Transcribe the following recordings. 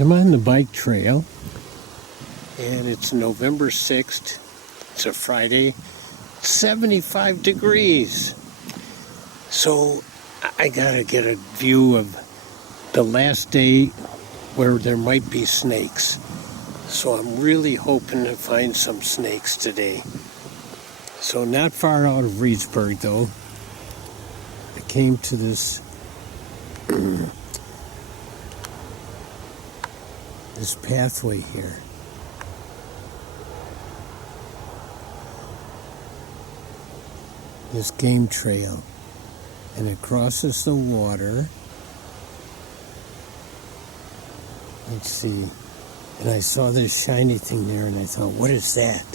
I'm on the bike trail, and it's November 6th. It's a Friday. 75 degrees. So I gotta get a view of the last day where there might be snakes. So I'm really hoping to find some snakes today. So not far out of Reedsburg, though. I came to this this pathway here. This game trail. And it crosses the water. Let's see. And I saw this shiny thing there and I thought, what is that?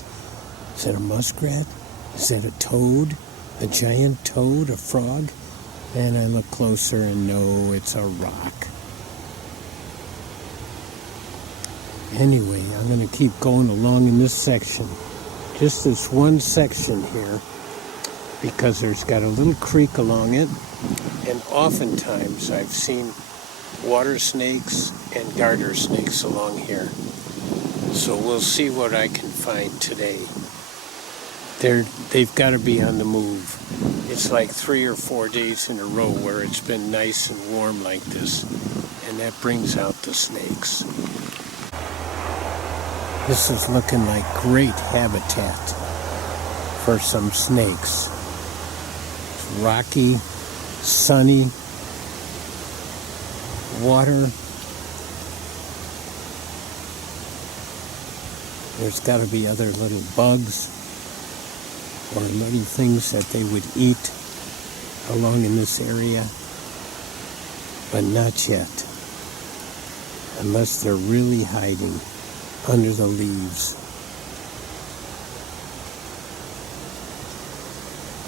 Is that a muskrat? Is that a toad? A giant toad? A frog? And I look closer and no, it's a rock. Anyway, I'm going to keep going along in this section. Just this one section here, because there's got a little creek along it, and oftentimes I've seen water snakes and garter snakes along here. So we'll see what I can find today. They've got to be on the move. It's like 3 or 4 days in a row where it's been nice and warm like this, and that brings out the snakes. This is looking like great habitat for some snakes. It's rocky, sunny, water. There's got to be other little bugs or little things that they would eat along in this area, but not yet, unless they're really hiding under the leaves.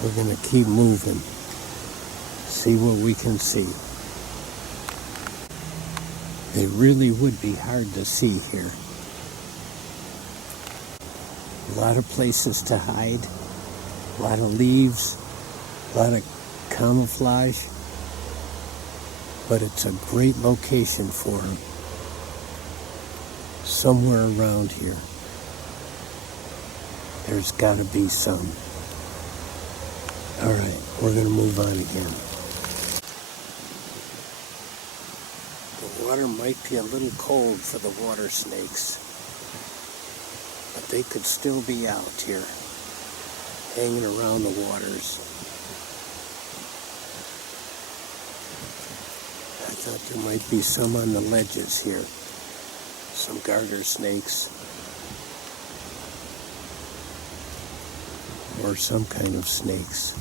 We're going to keep moving, see what we can see. They really would be hard to see here. A lot of places to hide, a lot of leaves, a lot of camouflage, but it's a great location for them. Somewhere around here, there's got to be some. All right, we're going to move on again. The water might be a little cold for the water snakes, but they could still be out here, hanging around the waters. I thought there might be some on the ledges here. Some garter snakes, or some kind of snakes.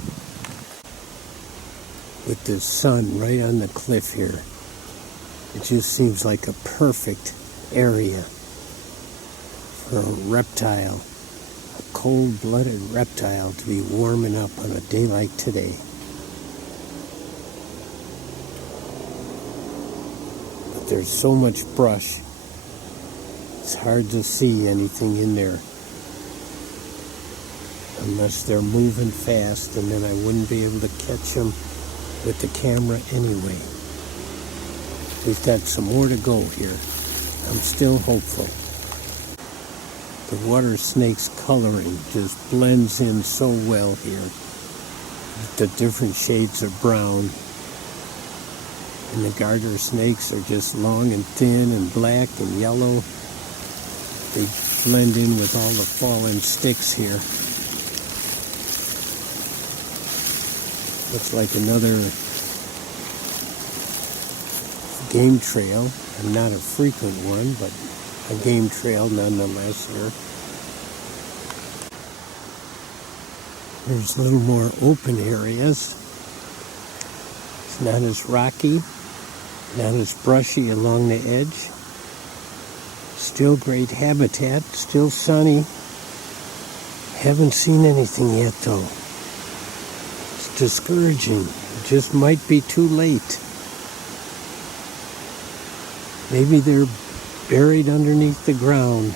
With the sun right on the cliff here, it just seems like a perfect area for a reptile, a cold-blooded reptile, to be warming up on a day like today. But there's so much brush, it's hard to see anything in there unless they're moving fast, and then I wouldn't be able to catch them with the camera anyway. We've got some more to go here. I'm still hopeful. The water snake's coloring just blends in so well here. The different shades of brown. And the garter snakes are just long and thin and black and yellow. They blend in with all the fallen sticks here. Looks like another game trail, and not a frequent one, but a game trail nonetheless here. There's a little more open areas. It's not as rocky, not as brushy along the edge. Still great habitat, still sunny. Haven't seen anything yet though. It's discouraging. It just might be too late. Maybe they're buried underneath the ground.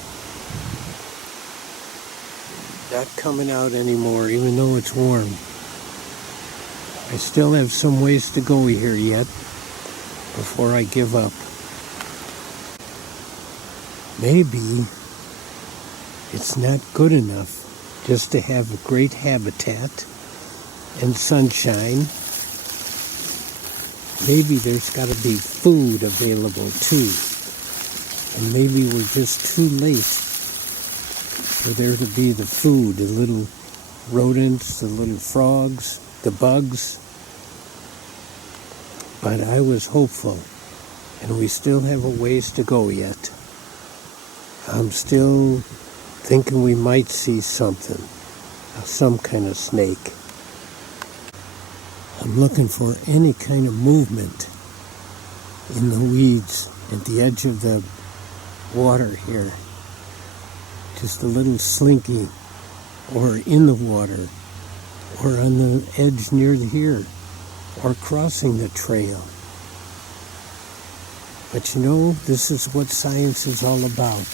Not coming out anymore, even though it's warm. I still have some ways to go here yet before I give up. maybe it's not good enough just to have a great habitat and sunshine. Maybe there's got to be food available too. And maybe we're just too late for there to be the food, the little rodents, the little frogs, the bugs. But I was hopeful, and we still have a ways to go yet. I'm still thinking we might see something, some kind of snake. I'm looking for any kind of movement in the weeds at the edge of the water here. Just a little slinky, or in the water, or on the edge near here, or crossing the trail. But you know, this is what science is all about.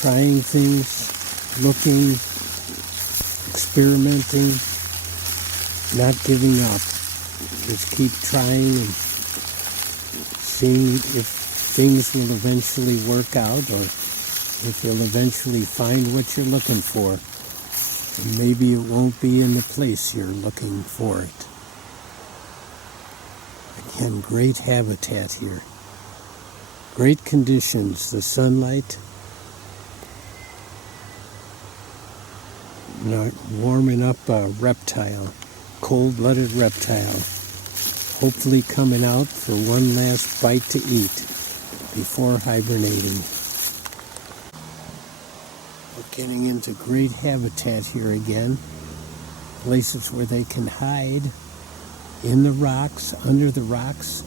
Trying things, looking, experimenting, not giving up. Just keep trying and seeing if things will eventually work out, or if you'll eventually find what you're looking for. And maybe it won't be in the place you're looking for it. Again, great habitat here. Great conditions, the sunlight, warming up a reptile, cold-blooded reptile, hopefully coming out for one last bite to eat before hibernating. We're getting into great habitat here again, places where they can hide in the rocks, under the rocks,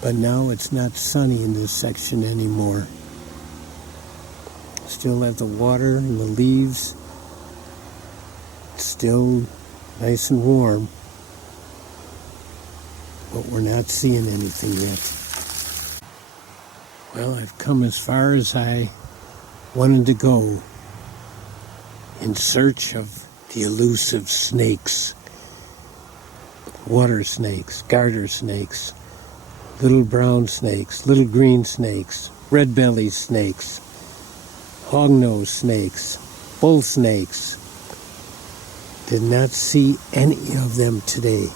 but now it's not sunny in this section anymore. Still have the water and the leaves. It's still nice and warm, but we're not seeing anything yet. Well, I've come as far as I wanted to go in search of the elusive snakes. Water snakes, garter snakes, little brown snakes, little green snakes, red-bellied snakes, hognose snakes, bull snakes. Did not see any of them today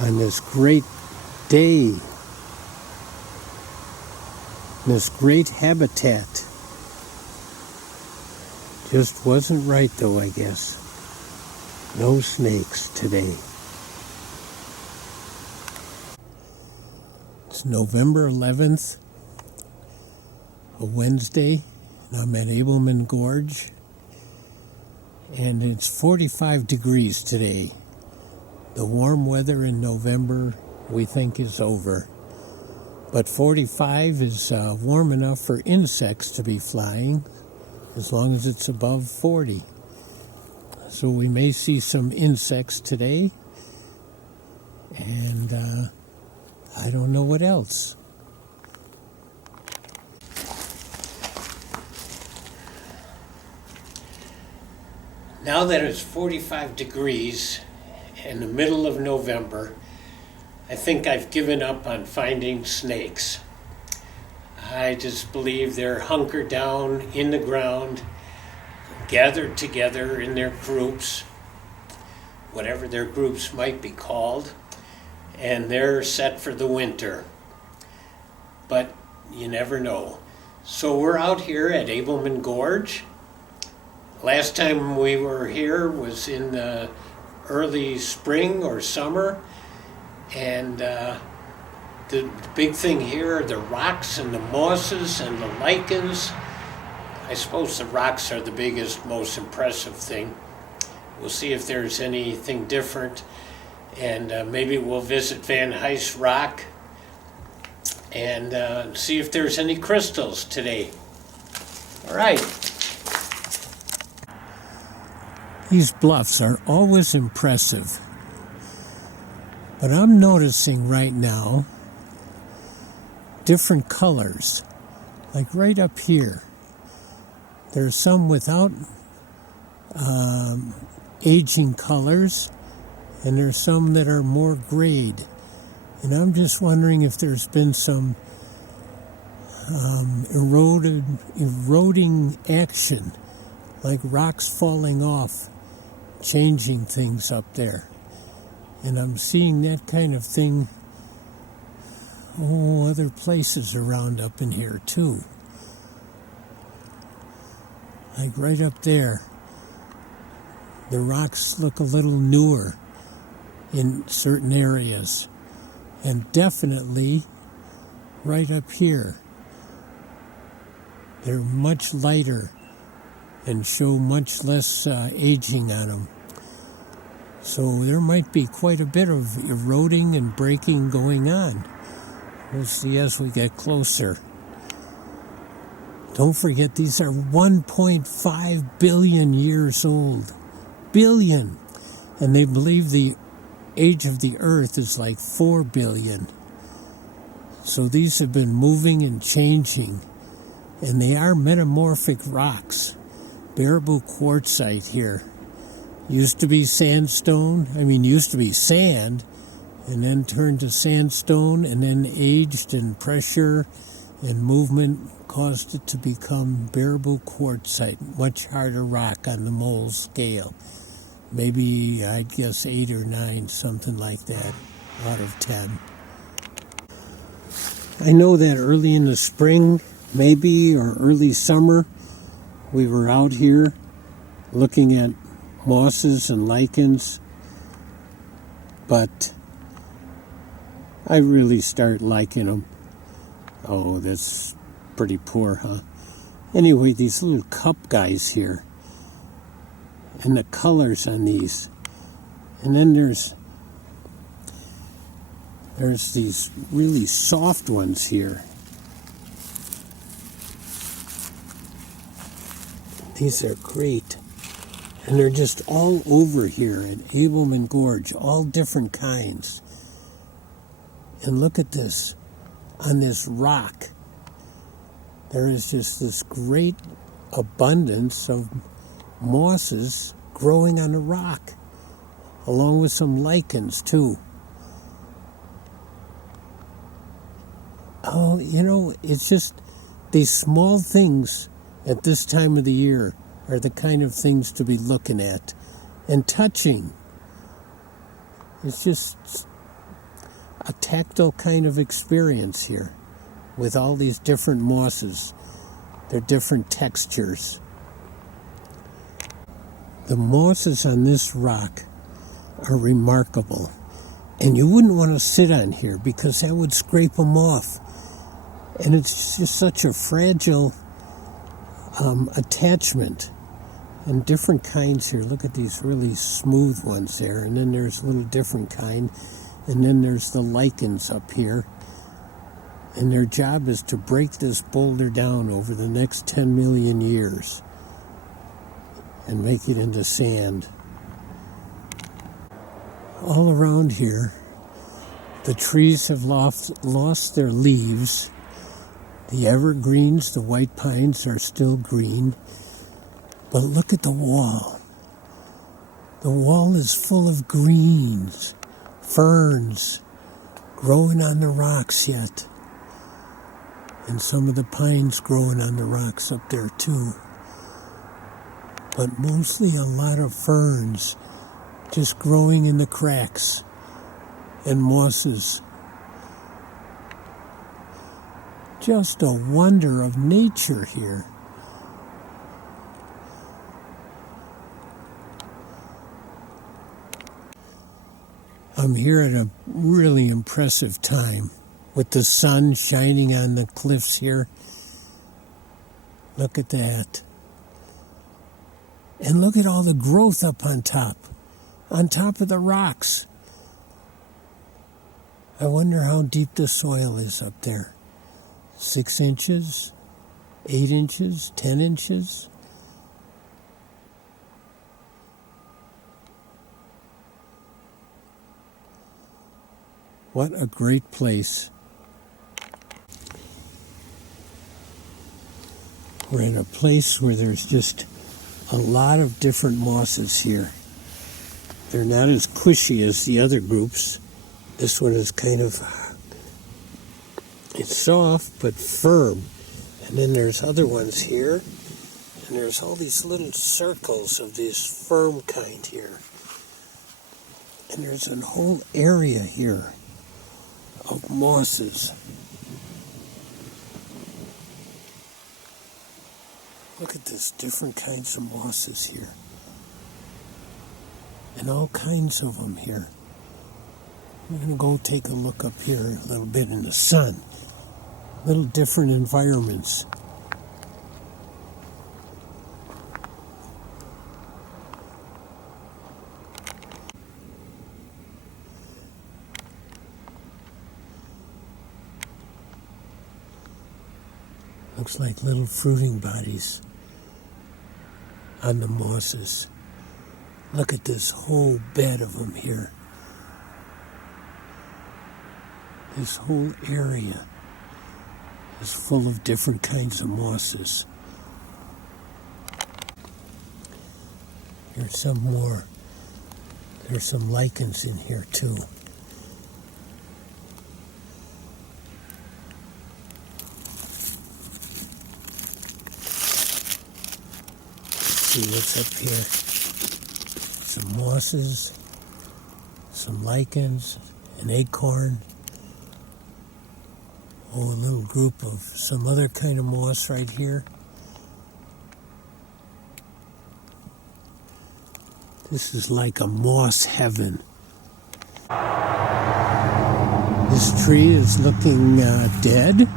on this great day, this great habitat. Just wasn't right though, I guess. No snakes today. It's November 11th, a Wednesday, and I'm at Ableman Gorge, and it's 45 degrees today. The warm weather in November we think is over, but 45 is warm enough for insects to be flying as long as it's above 40. So we may see some insects today, and I don't know what else. Now that it's 45 degrees in the middle of November, I think I've given up on finding snakes. I just believe they're hunkered down in the ground, gathered together in their groups, whatever their groups might be called, and they're set for the winter. But you never know. So we're out here at Ableman Gorge. Last time we were here was in the early spring or summer, and the big thing here are the rocks and the mosses and the lichens. I suppose the rocks are the biggest, most impressive thing. We'll see if there's anything different, and maybe we'll visit Van Heist Rock and see if there's any crystals today. All right. These bluffs are always impressive, but I'm noticing right now different colors, like right up here. There's some without aging colors, and there's some that are more grayed. And I'm just wondering if there's been some eroding action, like rocks falling off, changing things up there. And I'm seeing that kind of thing, other places around up in here too. Like right up there, the rocks look a little newer in certain areas. And definitely right up here, they're much lighter and show much less aging on them. So there might be quite a bit of eroding and breaking going on. We'll see as we get closer. Don't forget, these are 1.5 billion years old. Billion! And they believe the age of the Earth is like 4 billion. So these have been moving and changing. And they are metamorphic rocks. Baraboo quartzite here. Used to be sandstone. Used to be sand. And then turned to sandstone. And then aged, and pressure and movement caused it to become Baraboo quartzite. Much harder rock on the mole scale. Maybe, I'd guess 8 or 9, something like that, out of 10. I know that early in the spring, maybe, or early summer, we were out here looking at mosses and lichens, but I really start liking them. Oh, that's pretty poor, huh? Anyway, these little cup guys here, and the colors on these. And then there's these really soft ones here. These are great. And they're just all over here at Ableman Gorge, all different kinds. And look at this. On this rock, there is just this great abundance of mosses growing on the rock, along with some lichens too. Oh, it's just these small things at this time of the year are the kind of things to be looking at and touching. It's just a tactile kind of experience here with all these different mosses. They're different textures. The mosses on this rock are remarkable. And you wouldn't want to sit on here because that would scrape them off. And it's just such a fragile attachment. And different kinds here. Look at these really smooth ones there. And then there's a little different kind. And then there's the lichens up here. And their job is to break this boulder down over the next 10 million years and make it into sand. All around here, the trees have lost their leaves. The evergreens, the white pines, are still green. But look at the wall. The wall is full of greens, ferns, growing on the rocks yet. And some of the pines growing on the rocks up there too. But mostly a lot of ferns just growing in the cracks, and mosses. Just a wonder of nature here. I'm here at a really impressive time with the sun shining on the cliffs here. Look at that. And look at all the growth up on top of the rocks. I wonder how deep the soil is up there. 6 inches, 8 inches, 10 inches. What a great place. We're in a place where there's just a lot of different mosses here. They're not as cushy as the other groups. This one is kind of It's soft but firm. And then there's other ones here. And there's all these little circles of this firm kind here. And there's a whole area here of mosses. Look at this, different kinds of mosses here. And all kinds of them here. We're going to go take a look up here a little bit in the sun. Little different environments. Looks like little fruiting bodies on the mosses. Look at this whole bed of them here. This whole area is full of different kinds of mosses. Here's some more. There's some lichens in here too. See what's up here. Some mosses, some lichens, an acorn. Oh, a little group of some other kind of moss right here. This is like a moss heaven. This tree is looking dead.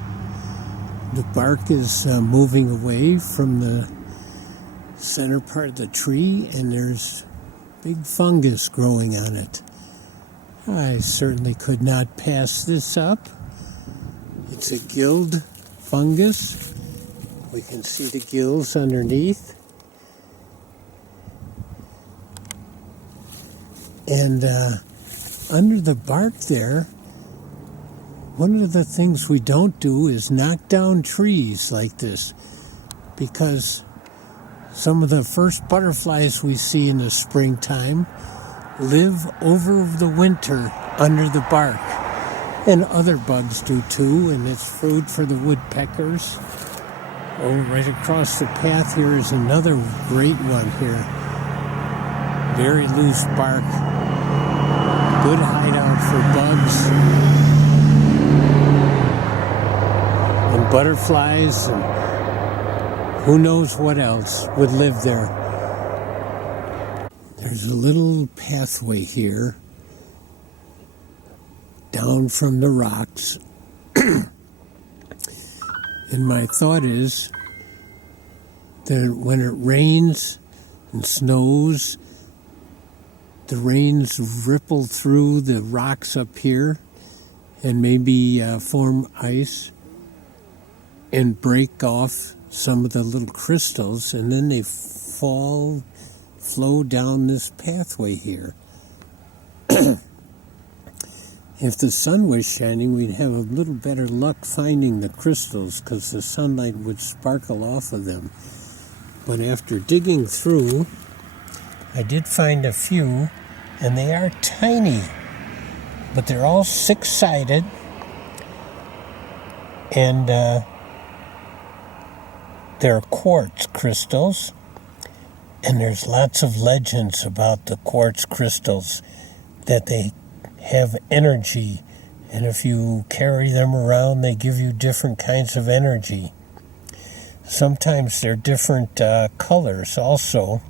The bark is moving away from the center part of the tree, and there's big fungus growing on it. I certainly could not pass this up. It's a gilled fungus. We can see the gills underneath. And under the bark there, one of the things we don't do is knock down trees like this, because some of the first butterflies we see in the springtime live over the winter under the bark. And other bugs do too, and it's food for the woodpeckers. Oh, right across the path here is another great one here. Very loose bark. Good hideout for bugs and butterflies, and who knows what else would live there. There's a little pathway here down from the rocks. And my thought is that when it rains and snows, the rains ripple through the rocks up here and maybe form ice and break off some of the little crystals, and then they flow down this pathway here. If the sun was shining, we'd have a little better luck finding the crystals, because the sunlight would sparkle off of them. But after digging through, I did find a few, and they are tiny, but they're all six-sided, and they're quartz crystals, and there's lots of legends about the quartz crystals, that they have energy, and if you carry them around, they give you different kinds of energy. Sometimes they're different colors also,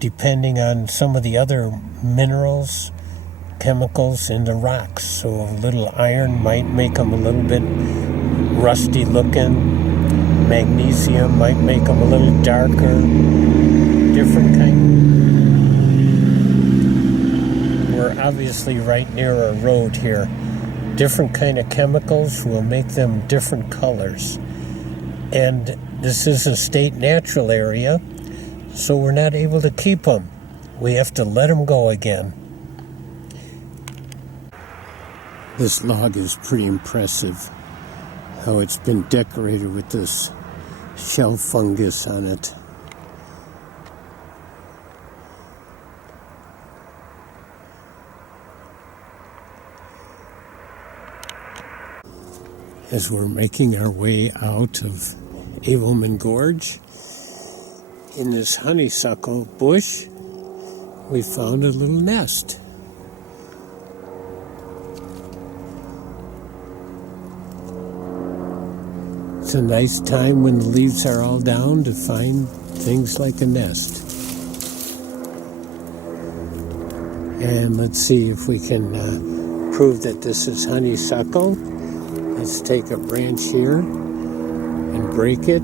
depending on some of the other minerals, chemicals in the rocks. So a little iron might make them a little bit rusty looking. Magnesium might make them a little darker. Different kind. We're obviously right near a road here. Different kind of chemicals will make them different colors. And this is a state natural area, so we're not able to keep them. We have to let them go again. This log is pretty impressive, how it's been decorated with this shell fungus on it. as we're making our way out of Ableman Gorge. In this honeysuckle bush, we found a little nest. It's a nice time when the leaves are all down to find things like a nest. And let's see if we can prove that this is honeysuckle. Let's take a branch here and break it.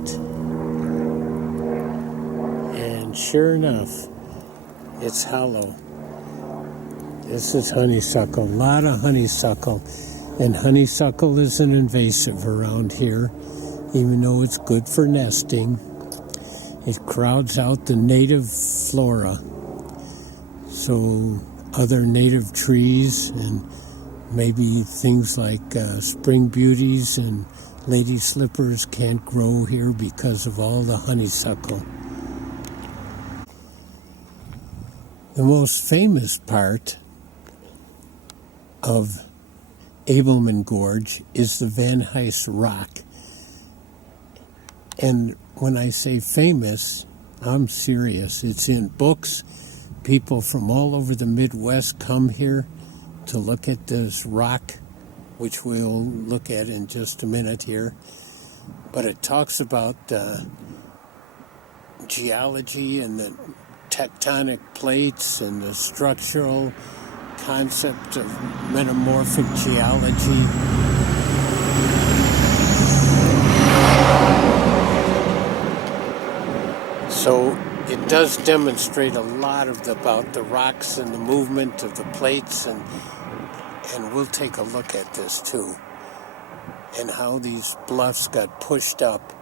And sure enough, it's hollow. This is honeysuckle, a lot of honeysuckle. And honeysuckle is an invasive around here, even though it's good for nesting. It crowds out the native flora. So other native trees and maybe things like spring beauties and lady slippers can't grow here because of all the honeysuckle. The most famous part of Ableman Gorge is the Van Hise Rock. And when I say famous, I'm serious. It's in books. People from all over the Midwest come here to look at this rock, which we'll look at in just a minute here. But it talks about geology and the tectonic plates and the structural concept of metamorphic geology. So it does demonstrate a lot about the rocks and the movement of the plates, and we'll take a look at this too, and how these bluffs got pushed up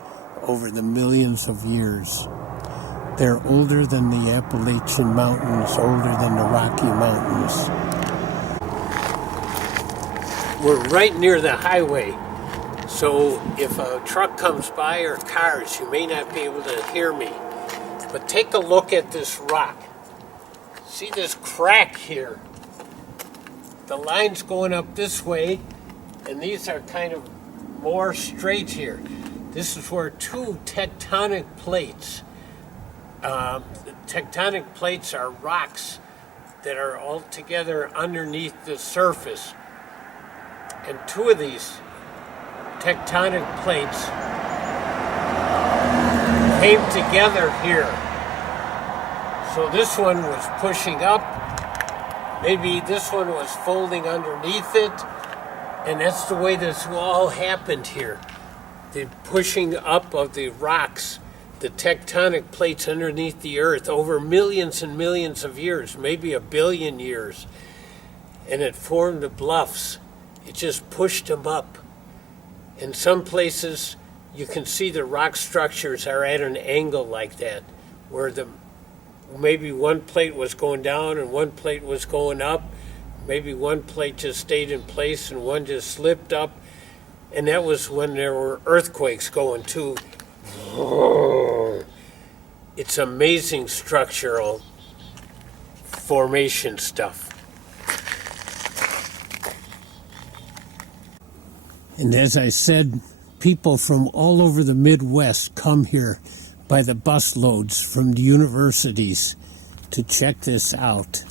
over the millions of years. They're older than the Appalachian Mountains, older than the Rocky Mountains. We're right near the highway, so if a truck comes by or cars, you may not be able to hear me. But take a look at this rock. See this crack here? The line's going up this way, and these are kind of more straight here. This is where two tectonic plates. Tectonic plates are rocks that are all together underneath the surface. And two of these tectonic plates came together here. So this one was pushing up. Maybe this one was folding underneath it. And that's the way this all happened here. The pushing up of the rocks, the tectonic plates underneath the earth over millions and millions of years, maybe 1 billion years. And it formed the bluffs. It just pushed them up. In some places, you can see the rock structures are at an angle like that, where maybe one plate was going down and one plate was going up. Maybe one plate just stayed in place and one just slipped up. And that was when there were earthquakes going too. It's amazing structural formation stuff. And as I said, people from all over the Midwest come here by the busloads from the universities to check this out.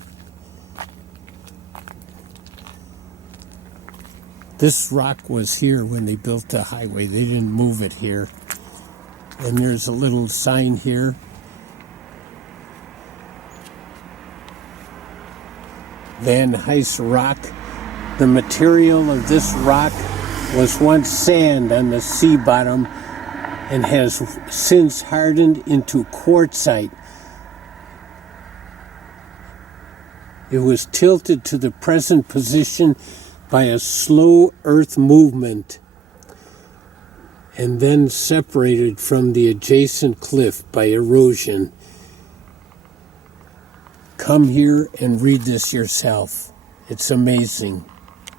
This rock was here when they built the highway. They didn't move it here. And there's a little sign here. Van Hise Rock. The material of this rock was once sand on the sea bottom and has since hardened into quartzite. It was tilted to the present position by a slow earth movement and then separated from the adjacent cliff by erosion. Come here and read this yourself. It's amazing.